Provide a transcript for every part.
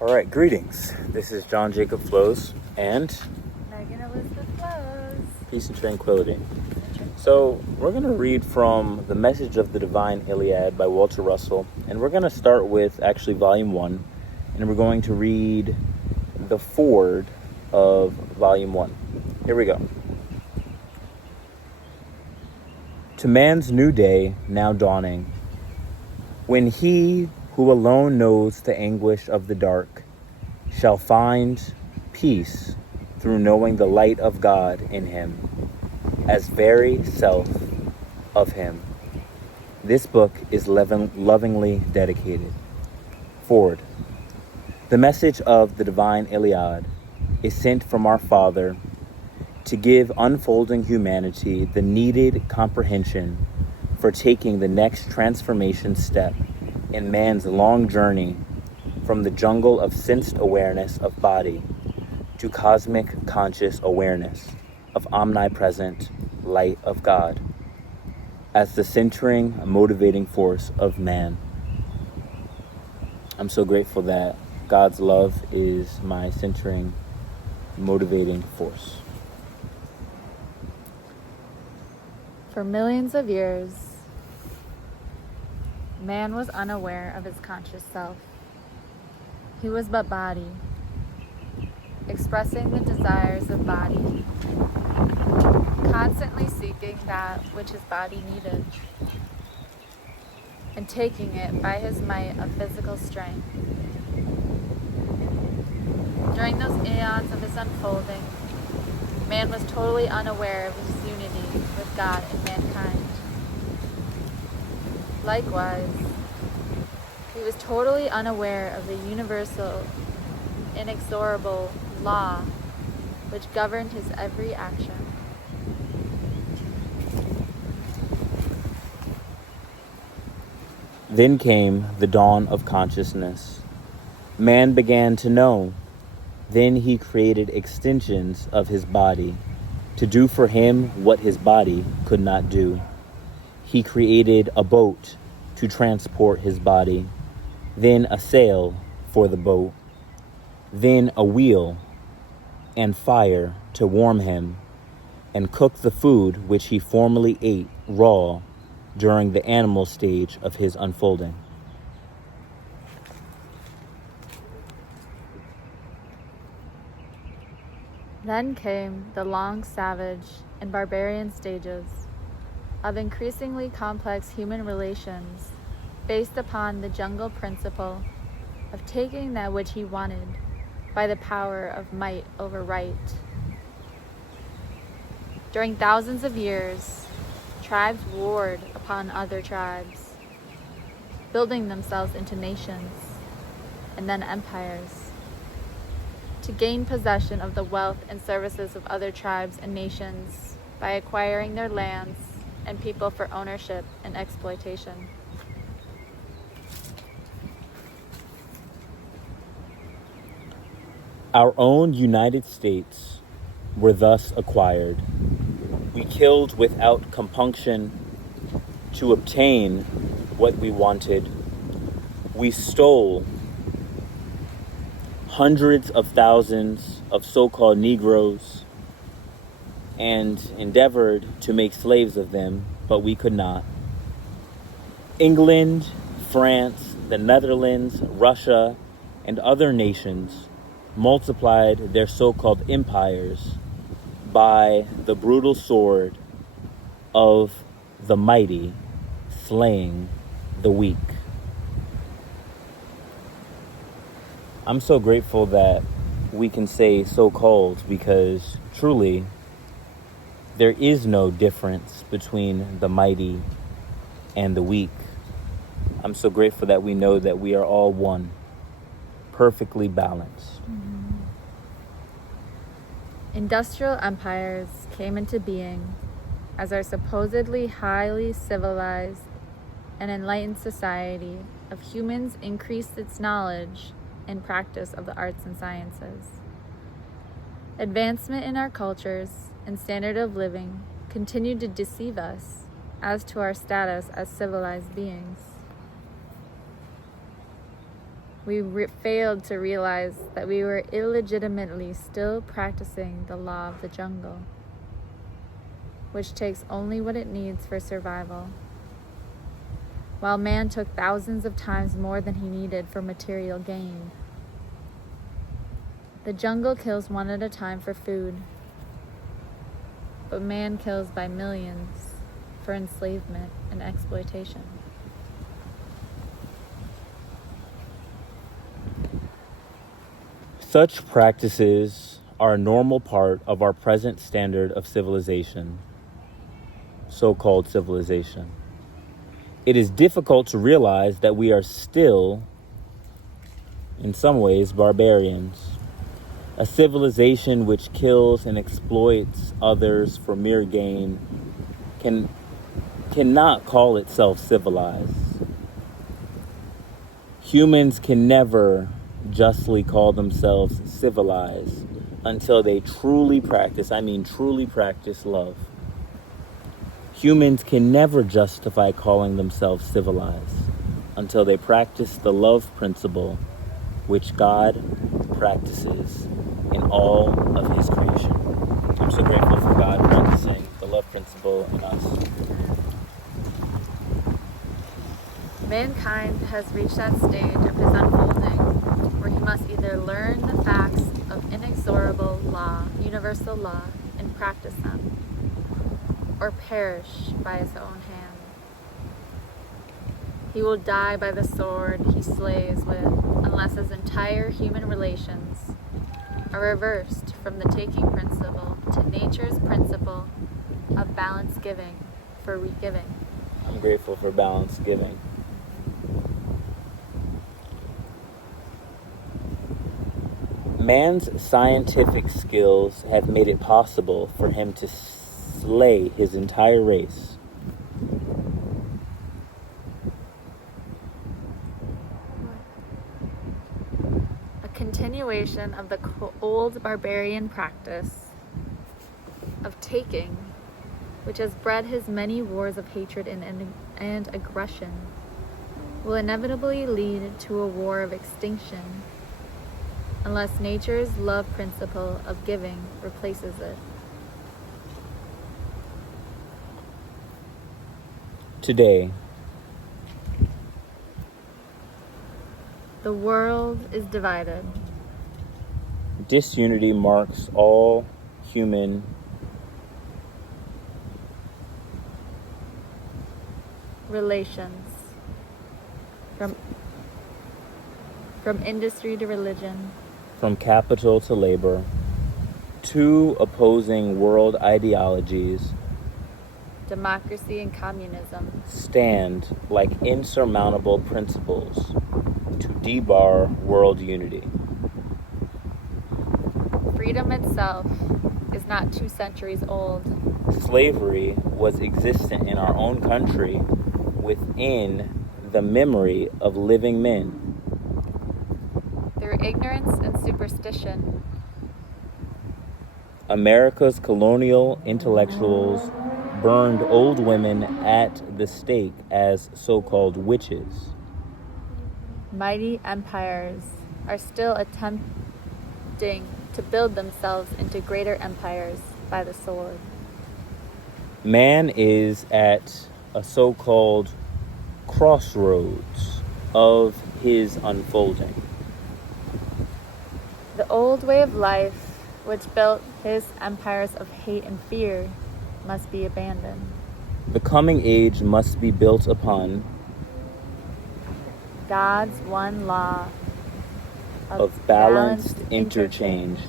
All right, greetings. This is John Jacob Flows and Megan Elizabeth Flows. Peace and Tranquility. So we're going to read from The Message of the Divine Iliad by Walter Russell, and we're going to start with actually Volume 1, and we're going to read the foreword of Volume 1. Here we go. To man's new day now dawning, when he who alone knows the anguish of the dark shall find peace through knowing the light of God in him, as very self of him. This book is lovingly dedicated. Forward. The message of the divine Iliad is sent from our Father to give unfolding humanity the needed comprehension for taking the next transformation step in man's long journey from the jungle of sensed awareness of body to cosmic conscious awareness of omnipresent light of God as the centering, motivating force of man. I'm so grateful that God's love is my centering, motivating force. For millions of years, man was unaware of his conscious self. He was but body, expressing the desires of body, constantly seeking that which his body needed, and taking it by his might of physical strength. During those eons of his unfolding, man was totally unaware of his unity with God and mankind. Likewise, he was totally unaware of the universal, inexorable law which governed his every action. Then came the dawn of consciousness. Man began to know. Then he created extensions of his body to do for him what his body could not do. He created a boat to transport his body, then a sail for the boat, then a wheel and fire to warm him and cook the food which he formerly ate raw during the animal stage of his unfolding. Then came the long savage and barbarian stages of increasingly complex human relations based upon the jungle principle of taking that which he wanted by the power of might over right. During thousands of years, tribes warred upon other tribes, building themselves into nations and then empires, to gain possession of the wealth and services of other tribes and nations by acquiring their lands and people for ownership and exploitation. Our own United States were thus acquired. We killed without compunction to obtain what we wanted. We stole hundreds of thousands of so-called Negroes and endeavored to make slaves of them, but we could not. England, France, the Netherlands, Russia, and other nations multiplied their so-called empires by the brutal sword of the mighty, slaying the weak. I'm so grateful that we can say so-called, because truly there is no difference between the mighty and the weak. I'm so grateful that we know that we are all one, perfectly balanced. Industrial empires came into being as our supposedly highly civilized and enlightened society of humans increased its knowledge and practice of the arts and sciences. Advancement in our cultures and standard of living continued to deceive us as to our status as civilized beings. we failed to realize that we were illegitimately still practicing the law of the jungle, which takes only what it needs for survival, while man took thousands of times more than he needed for material gain. The jungle kills one at a time for food, but man kills by millions for enslavement and exploitation. Such practices are a normal part of our present standard of civilization, so-called civilization. It is difficult to realize that we are still, in some ways, barbarians. A civilization which kills and exploits others for mere gain cannot call itself civilized. Humans can never justly call themselves civilized until they truly practice love. Humans can never justify calling themselves civilized until they practice the love principle which God practices in all of his creation. I'm so grateful for God practicing the love principle in us. Mankind has reached that stage of his unfolding where he must either learn the facts of inexorable law, universal law, and practice them, or perish by his own hand. He will die by the sword he slays with, unless his entire human relations are reversed from the taking principle to nature's principle of balanced giving for re-giving. I'm grateful for balanced giving. Man's scientific skills have made it possible for him to slay his entire race. A continuation of the old barbarian practice of taking, which has bred his many wars of hatred and aggression, will inevitably lead to a war of extinction unless nature's love principle of giving replaces it. Today, the world is divided. disunity marks all human relations, from industry to religion, from capital to labor, two opposing world ideologies democracy and communism, stand like insurmountable principles to debar world unity. Freedom itself is not 2 centuries old. Slavery was existent in our own country within the memory of living men. Through ignorance and superstition, America's colonial intellectuals burned old women at the stake as so-called witches. mighty empires are still attempting to build themselves into greater empires by the sword. Man is at a so-called crossroads of his unfolding. The old way of life, which built his empires of hate and fear, must be abandoned. The coming age must be built upon God's one law of balanced interchange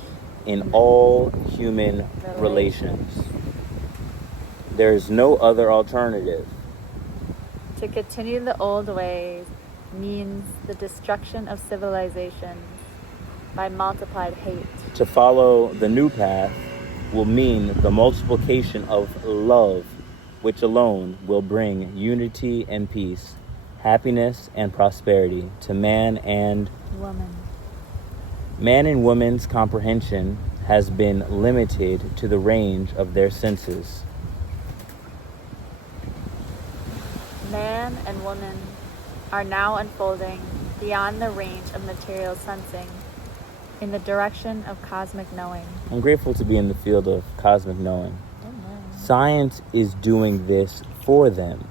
in all human relations. There is no other alternative. To continue the old ways means the destruction of civilizations by multiplied hate. To follow the new path will mean the multiplication of love, which alone will bring unity and peace, happiness and prosperity to man and woman. Man and woman's comprehension has been limited to the range of their senses. Man and woman are now unfolding beyond the range of material sensing, in the direction of cosmic knowing. I'm grateful to be in the field of cosmic knowing. Amen. Science is doing this for them.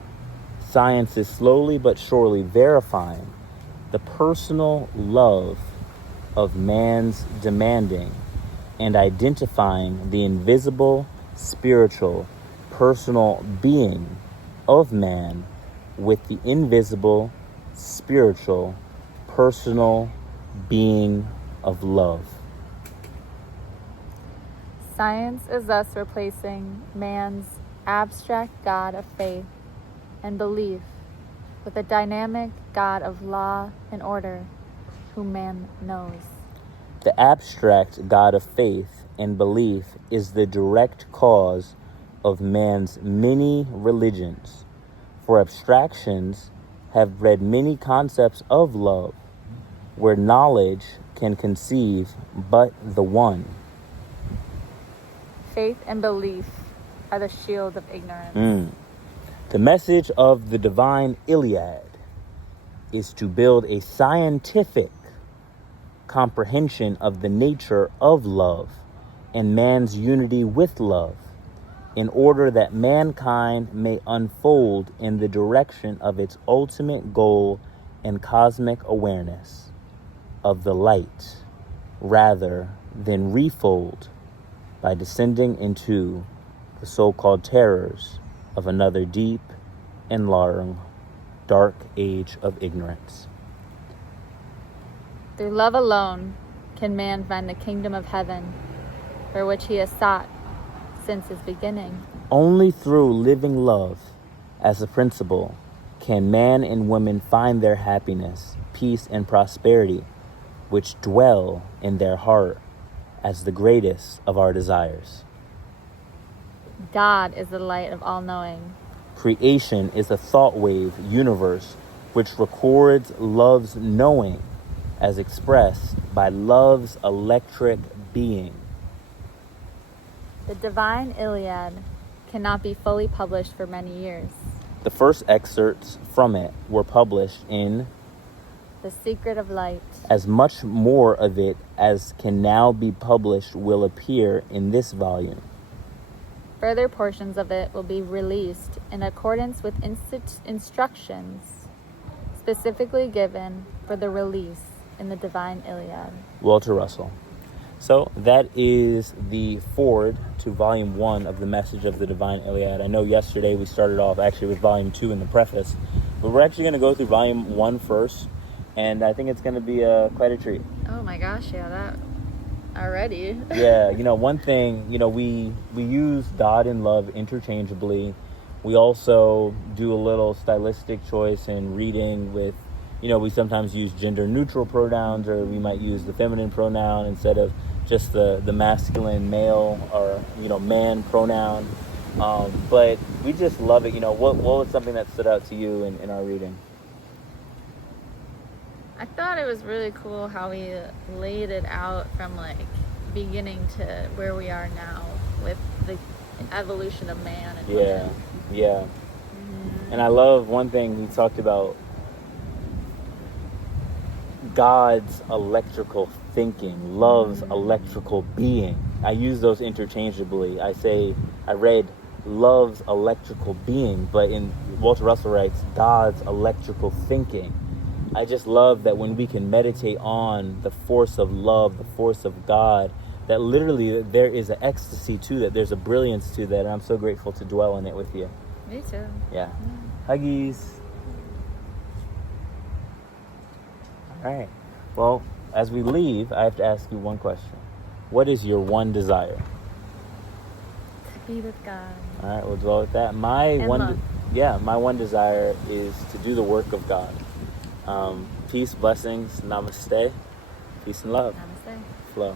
Science is slowly but surely verifying the personal love of man's demanding and identifying the invisible, spiritual, personal being of man with the invisible, spiritual, personal being of love. Science is thus replacing man's abstract God of faith and belief with a dynamic God of law and order, whom man knows. The abstract God of faith and belief is the direct cause of man's many religions, for abstractions have bred many concepts of love, where knowledge can conceive but the one. Faith and belief are the shield of ignorance. The message of the divine Iliad is to build a scientific comprehension of the nature of love and man's unity with love, in order that mankind may unfold in the direction of its ultimate goal and cosmic awareness of the light, rather than refold by descending into the so-called terrors of another deep and long, dark age of ignorance. Through love alone can man find the kingdom of heaven, for which he has sought since his beginning. Only through living love as a principle can man and woman find their happiness, peace, and prosperity, which dwell in their heart as the greatest of our desires. God is the light of all knowing. Creation is a thought wave universe which records love's knowing as expressed by love's electric being. The divine Iliad cannot be fully published for many years. The first excerpts from it were published in The Secret of Light. As much more of it as can now be published will appear in this volume. Further portions of it will be released in accordance with instructions specifically given for the release in the Divine Iliad. Walter Russell. So that is the foreword to Volume 1 of the Message of the Divine Iliad. I know yesterday we started off actually with Volume 2 in the preface, but we're actually going to go through Volume 1 first, and I think it's going to be quite a treat. Oh my gosh, yeah, that already. Yeah, one thing, we use God and love interchangeably. We also do a little stylistic choice in reading with, we sometimes use gender neutral pronouns, or we might use the feminine pronoun instead of just the masculine male or, man pronoun. But we just love it. What was something that stood out to you in our reading? I thought it was really cool how we laid it out from beginning to where we are now with the evolution of man and women. Yeah. Mm-hmm. And I love one thing he talked about, God's electrical thinking, love's electrical being. I use those interchangeably. I read love's electrical being, but in Walter Russell writes God's electrical thinking. I just love that when we can meditate on the force of love, the force of God, that literally there is an ecstasy to that. There's a brilliance to that. And I'm so grateful to dwell in it with you. Me too. Yeah. Huggies. All right. Well, as we leave, I have to ask you one question. What is your one desire? To be with God. All right, we'll dwell with that. My one desire is to do the work of God. Peace, blessings, namaste. Peace and love. Namaste. Flow.